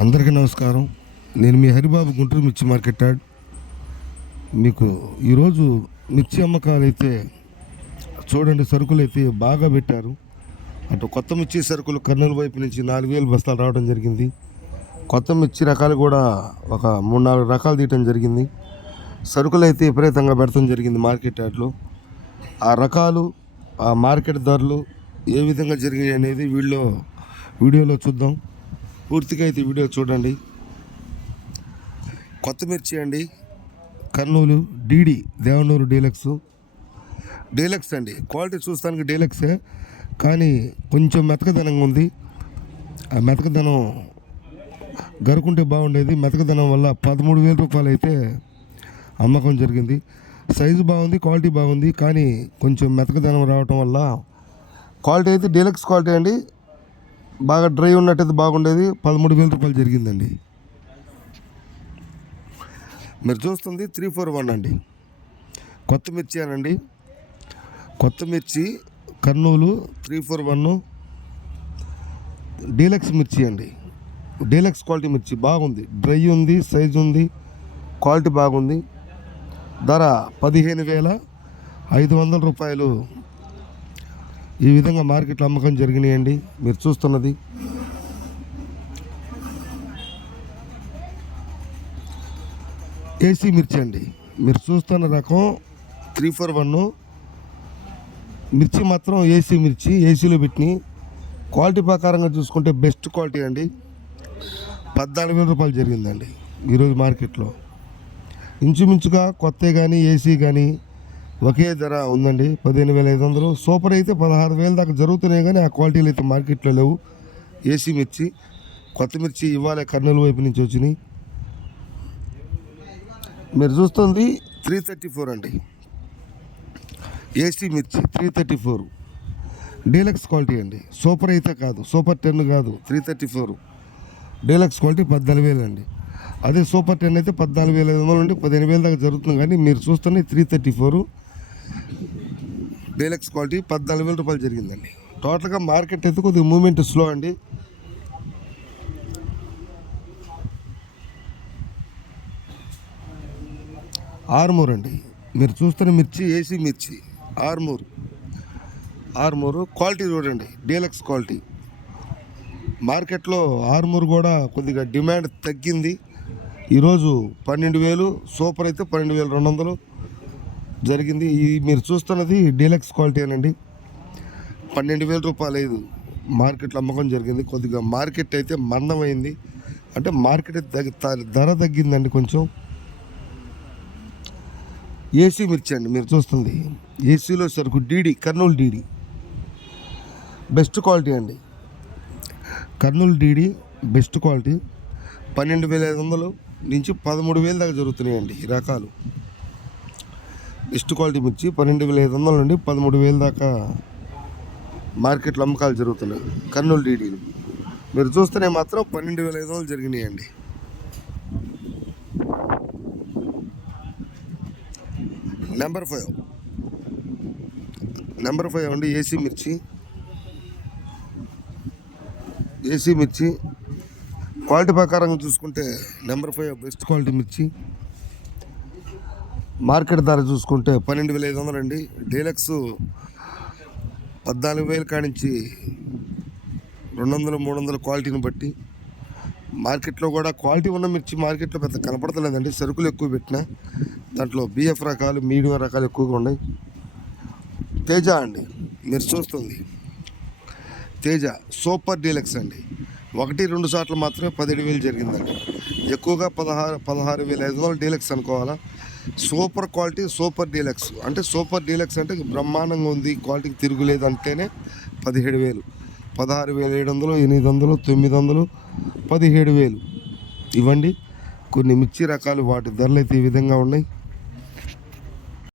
అందరికీ నమస్కారం. నేను మీ హరిబాబు గుంటూరు మిర్చి మార్కెట్ యార్డ్ మీకు ఈరోజు మిర్చి అమ్మకాలు అయితే చూడండి సరుకులు అయితే బాగా పెట్టారు. అటు కొత్త మిర్చి సరుకులు కర్నూలు వైపు నుంచి నాలుగు వేలు బస్తాలు రావడం జరిగింది. కొత్త మిర్చి రకాలు కూడా ఒక మూడు నాలుగు రకాలు తీయటం జరిగింది. సరుకులు అయితే విపరీతంగా పెడతాం జరిగింది మార్కెట్ యార్డ్లో ఆ రకాలు ఆ మార్కెట్ ధరలు ఏ విధంగా జరిగాయి అనేది వీళ్ళు వీడియోలో చూద్దాం. పూర్తిగా అయితే వీడియో చూడండి. కొత్త మిర్చి అండి. Kurnool DD Devanur deluxe. Deluxe అండి. క్వాలిటీ చూస్తానికి డీలక్సే కానీ కొంచెం మెతకదనంగా ఉంది. ఆ మెతకదనం గరుకుంటే బాగుండేది. మెతకదనం వల్ల పదమూడు వేల రూపాయలు అయితే అమ్మకం జరిగింది. సైజు బాగుంది క్వాలిటీ బాగుంది కానీ కొంచెం మెతకదనం రావటం వల్ల క్వాలిటీ అయితే డీలక్స్ క్వాలిటీ అండి. బాగా డ్రై ఉన్నట్టయితే బాగుండేది. పదమూడు వేల రూపాయలు జరిగిందండి. మీరు చూస్తుంది త్రీ ఫోర్ వన్ అండి. కొత్త మిర్చి అనండి. కొత్త మిర్చి Kurnool three four one deluxe మిర్చి అండి. డీలక్స్ క్వాలిటీ మిర్చి బాగుంది. డ్రై ఉంది సైజ్ ఉంది క్వాలిటీ బాగుంది. ధర పదిహేను వేల ఐదు వందల రూపాయలు ఈ విధంగా మార్కెట్లో అమ్మకం జరిగినాయండి. మీరు చూస్తున్నది. ఏసీ మిర్చి అండి. మీరు చూస్తున్న రకం త్రీ ఫోర్ వన్. మిర్చి మాత్రం ఏసీ మిర్చి ఏసీలో పెట్టి క్వాలిటీ ప్రకారంగా చూసుకుంటే బెస్ట్ క్వాలిటీ అండి. పద్నాలుగు వేల రూపాయలు జరిగిందండి ఈరోజు మార్కెట్లో. ఇంచుమించుగా కొత్త కానీ ఏసీ కానీ ఒకే ధర ఉందండి పదిహేను వేల ఐదు వందలు. సూపర్ అయితే పదహారు వేల దాకా జరుగుతున్నాయి కానీ ఆ క్వాలిటీలు అయితే మార్కెట్లో లేవు. ఏసీ మిర్చి కొత్త మిర్చి ఇవాళ కర్నూలు వైపు నుంచి వచ్చినాయి. మీరు చూస్తుంది త్రీ థర్టీ ఫోర్ అండి. ఏసీ మిర్చి three thirty four. Deluxe quality అండి. సూపర్ అయితే కాదు సూపర్ టెన్ కాదు three thirty four. Deluxe quality పద్నాలుగు వేలు అండి. అదే సూపర్ టెన్ అయితే పద్నాలుగు వేల ఐదు వందల నుండి పదిహేను వేల దాకా జరుగుతుంది కానీ మీరు చూస్తున్న three thirty four. Deluxe quality పద్నాలుగు వేల రూపాయలు జరిగిందండి. టోటల్గా మార్కెట్ అయితే కొద్దిగా మూమెంట్ స్లో అండి. ఆర్మూర్ అండి. మీరు చూస్తున్న మిర్చి ఏసీ మిర్చి ఆర్మూర్. ఆర్మూర్ క్వాలిటీ చూడండి డీలక్స్ క్వాలిటీ. మార్కెట్లో ఆర్మూర్ కూడా కొద్దిగా డిమాండ్ తగ్గింది. ఈరోజు పన్నెండు వేలు సూపర్ అయితే పన్నెండు వేల రెండు వందలు. జరిగింది. ఈ మీరు చూస్తున్నది డీలక్స్ క్వాలిటీ అనండి. పన్నెండు వేల రూపాయలు ఐదు మార్కెట్లో అమ్మకం జరిగింది. కొద్దిగా మార్కెట్ అయితే మందమైంది. అంటే మార్కెట్ తగ్గి ధర తగ్గిందండి కొంచెం. ఏసీ మిర్చి అండి మీరు చూస్తుంది. ఏసీలో సరుకు DD Kurnool DD. Best quality అండి. Kurnool DD best quality. పన్నెండు వేల ఐదు వందలు నుంచి పదమూడు వేల దాకా జరుగుతున్నాయండి ఈ రకాలు. బెస్ట్ క్వాలిటీ మిర్చి పన్నెండు వేల ఐదు వందల నుండి పదమూడు వేల దాకా మార్కెట్లో అమ్మకాలు జరుగుతున్నాయి. కర్నూలు డీడీలు మీరు చూస్తేనే మాత్రం పన్నెండు వేల ఐదు వందలు జరిగినాయండి. Number five. నెంబర్ ఫైవ్ అండి ఏసీ మిర్చి. ఏసీ మిర్చి. క్వాలిటీ ప్రకారంగా చూసుకుంటే నెంబర్ ఫైవ్ బెస్ట్ క్వాలిటీ మిర్చి. మార్కెట్ ధర చూసుకుంటే పన్నెండు వేల ఐదు వందలు అండి డీలక్స్ పద్నాలుగు వేల కానించి రెండు వందలు మూడు వందల క్వాలిటీని బట్టి. మార్కెట్లో కూడా క్వాలిటీ ఉన్న మిర్చి మార్కెట్లో పెద్ద కనపడతలేదండి. సరుకులు ఎక్కువ పెట్టిన దాంట్లో బిఎఫ్ రకాలు మీడియం రకాలు ఎక్కువగా ఉన్నాయి. తేజ అండి మీరు చూస్తుంది తేజ సూపర్ డీలక్స్ అండి. ఒకటి రెండు సార్లు మాత్రమే పదిహేడు వేలు జరిగిందండి. ఎక్కువగా పదహారు పదహారు వేల ఐదు వందలు డీలక్స్ అనుకోవాలా? Super quality super deluxe. అంటే సూపర్ డీలక్స్ అంటే బ్రహ్మాండంగా ఉంది. క్వాలిటీకి తిరుగులేదు అంటేనే పదిహేడు వేలు. పదహారు వేల ఏడు వందలు ఎనిమిది వందలు తొమ్మిది వందలు పదిహేడు వేలు. ఇవ్వండి. కొన్ని మిర్చి రకాలు వాటి ధరలు అయితే ఈ విధంగా ఉన్నాయి.